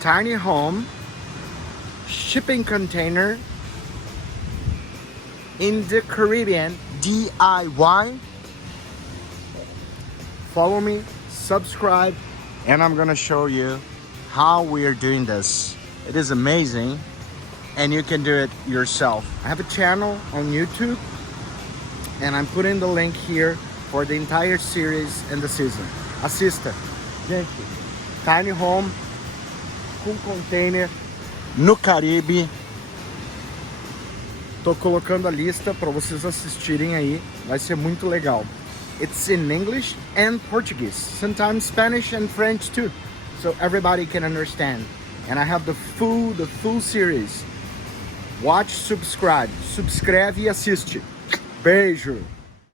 tiny home, shipping container in the Caribbean, DIY. Follow me, subscribe, and I'm gonna show you how we are doing this. It is amazing, and you can do it yourself. I have a channel on YouTube, and I'm putting the link here for the entire series and the season. Assista. Gente, tiny home com container no Caribe. Tô colocando a lista para vocês assistirem aí. Vai ser muito legal. It's in English and Portuguese. Sometimes Spanish and French too. So everybody can understand. And I have the full series. Watch, subscribe. Subscreve e assiste. Beijo!